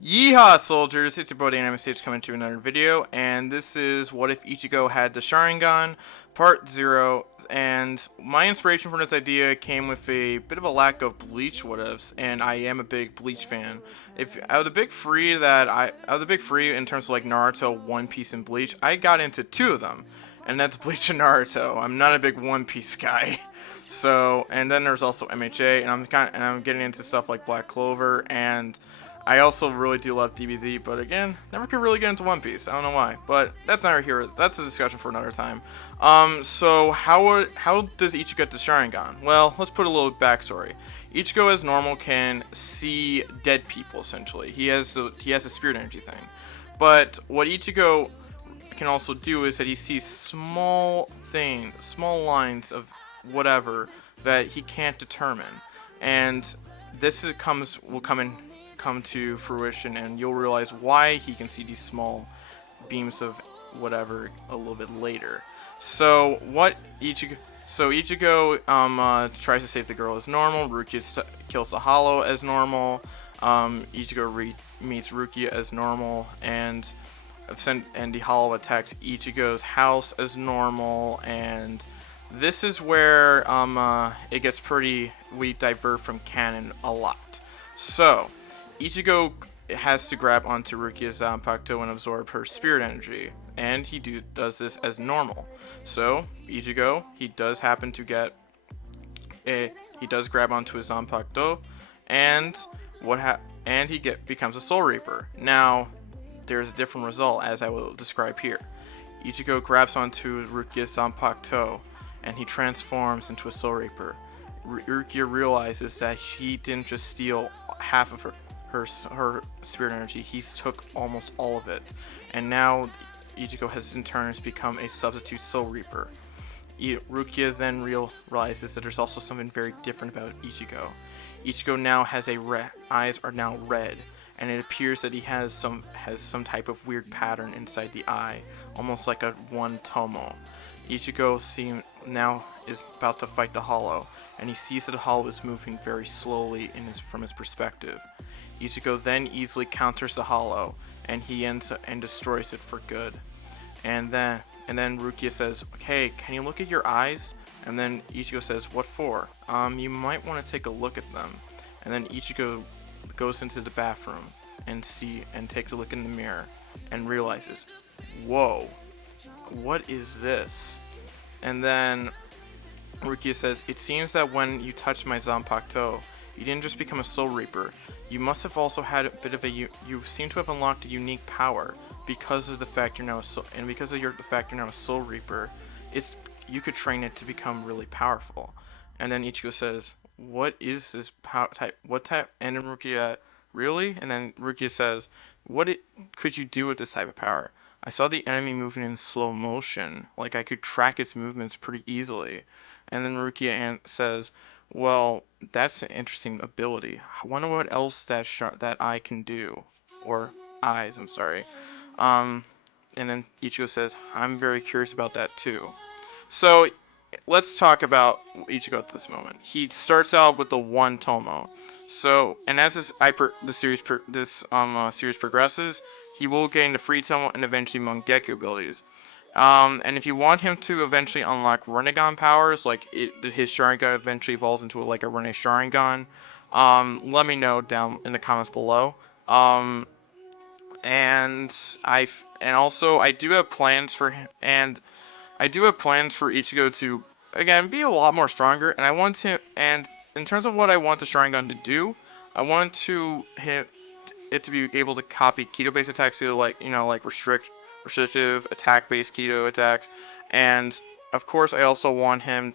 Yeehaw, soldiers! It's your boy DynamicStage coming to another video, and this is What If Ichigo Had the Sharingan, Part 0, and my inspiration for this idea came with a bit of a lack of Bleach what-ifs, and I am a big Bleach fan. Out of the big three in terms of like Naruto, One Piece, and Bleach, I got into two of them, and that's Bleach and Naruto. I'm not a big One Piece guy. So, and then there's also MHA, and I'm getting into stuff like Black Clover, and I also really do love DBZ, but again, never could really get into One Piece. I don't know why, but that's not here. That's a discussion for another time. So how does Ichigo get to Sharingan? Well, let's put a little backstory. Ichigo, as normal, can see dead people. Essentially, he has a spirit energy thing. But what Ichigo can also do is that he sees small lines of whatever that he can't determine, and this will come to fruition, and you'll realize why he can see these small beams of whatever a little bit later. So Ichigo tries to save the girl as normal. Rukia kills the Hollow as normal. Ichigo meets Rukia as normal, and the Hollow attacks Ichigo's house as normal, and this is where it gets we divert from canon a lot. So Ichigo has to grab onto Rukia's Zanpakuto and absorb her spirit energy, and he does this as normal. So Ichigo, he does grab onto his Zanpakuto, and he becomes a Soul Reaper. Now there's a different result, as I will describe here. Ichigo grabs onto Rukia's Zanpakuto, and he transforms into a Soul Reaper. Rukia realizes that he didn't just steal half of her spirit energy, he took almost all of it, and now Ichigo has in turn become a substitute Soul Reaper. Rukia then realizes that there's also something very different about Ichigo. Ichigo now has eyes are now red, and it appears that he has some type of weird pattern inside the eye, almost like a one tomo. Ichigo now is about to fight the Hollow, and he sees that the Hollow is moving very slowly from his perspective. Ichigo then easily counters the Hollow, and he destroys it for good. And then Rukia says, "Okay, can you look at your eyes?" And then Ichigo says, "What for?" You might want to take a look at them." And then Ichigo goes into the bathroom and takes a look in the mirror and realizes, "Whoa, what is this?" And then Rukia says, "It seems that when you touched my Zanpakuto, you didn't just become a Soul Reaper. You must have also had a bit of you seem to have unlocked a unique power because of the fact you're now a Soul Reaper. You could train it to become really powerful." And then Ichigo says, "What is this type? What type?" And then Rukia, "Really?" And then Rukia says, could you do with this type of power? I saw the enemy moving in slow motion, like I could track its movements pretty easily." And then Rukia says, "Well, that's an interesting ability. I wonder what else that eye can do, or eyes. I'm sorry." And then Ichigo says, "I'm very curious about that too." So let's talk about Ichigo at this moment. He starts out with the one tomo. So, and as the series progresses, he will gain the free tomo and eventually Mangekyo abilities. And if you want him to eventually unlock Rinnegan powers, like his Sharingan eventually evolves into like a Rinne Sharingan, let me know down in the comments below. And also I do have plans for him, and I do have plans for Ichigo to again be a lot more stronger, and in terms of what I want the Sharingan to do, I want it to be able to copy Keto-based attacks, so like restrictive attack-based Keto attacks, and of course I also want him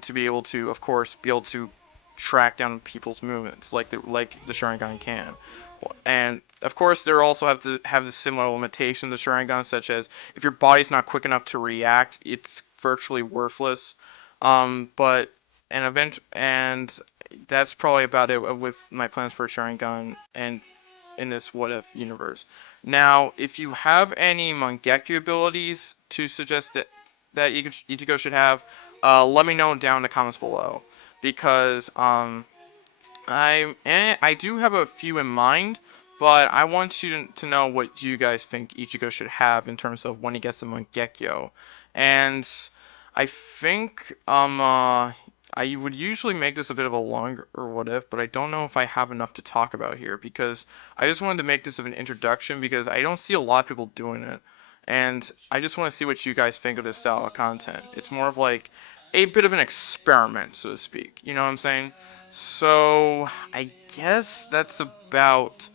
to be able to, of course, track down people's movements like the Sharingan can. And of course, there also have to have the similar limitations to Sharingan, such as if your body's not quick enough to react, it's virtually worthless. And that's probably about it with my plans for Sharingan and in this What If universe. Now, if you have any Mangekyo abilities to suggest that Ichigo should have, let me know down in the comments below, because I do have a few in mind, but I want you to know what you guys think Ichigo should have in terms of when he gets the Mangekyo. And I think I would usually make this a bit of a longer or what if, but I don't know if I have enough to talk about here because I just wanted to make this of an introduction because I don't see a lot of people doing it. And I just want to see what you guys think of this style of content. It's more of like a bit of an experiment, so to speak. You know what I'm saying? So I guess that's about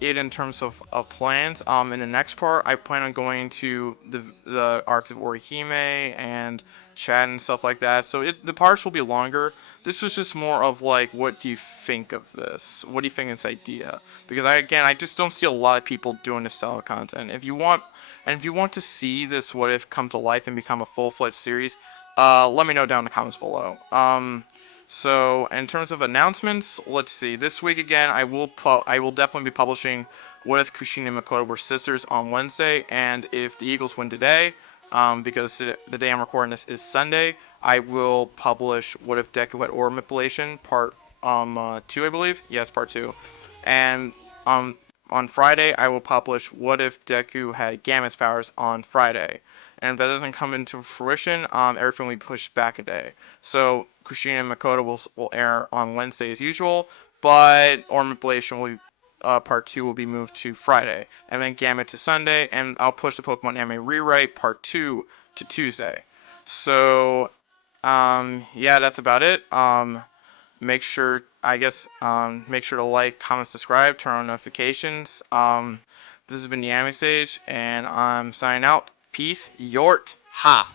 it in terms of plans. In the next part, I plan on going to the arcs of Orihime and chat and stuff like that. So the parts will be longer. This was just more of like, what do you think of this? What do you think of this idea? Because I just don't see a lot of people doing this style of content. If you want to see this what if come to life and become a full-fledged series, let me know down in the comments below. So in terms of announcements, let's see. This week again, I will definitely be publishing What If Kushina and Makoto Were Sisters on Wednesday, and if the Eagles win today, because the day I'm recording this is Sunday, I will publish What If Deku had Aura Manipulation Part 2, I believe. Yes, Part 2, and on Friday I will publish What If Deku had Gamma's powers on Friday. And if that doesn't come into fruition, everything will be pushed back a day. So Kushina and Makoto will air on Wednesday as usual, but Aura Manipulation will be, Part 2 will be moved to Friday, and then Gamma to Sunday, and I'll push the Pokemon Anime Rewrite Part 2 to Tuesday. So, yeah, that's about it. Make sure to like, comment, subscribe, turn on notifications. This has been the Anime Stage, and I'm signing out. Peace, Yort, ha!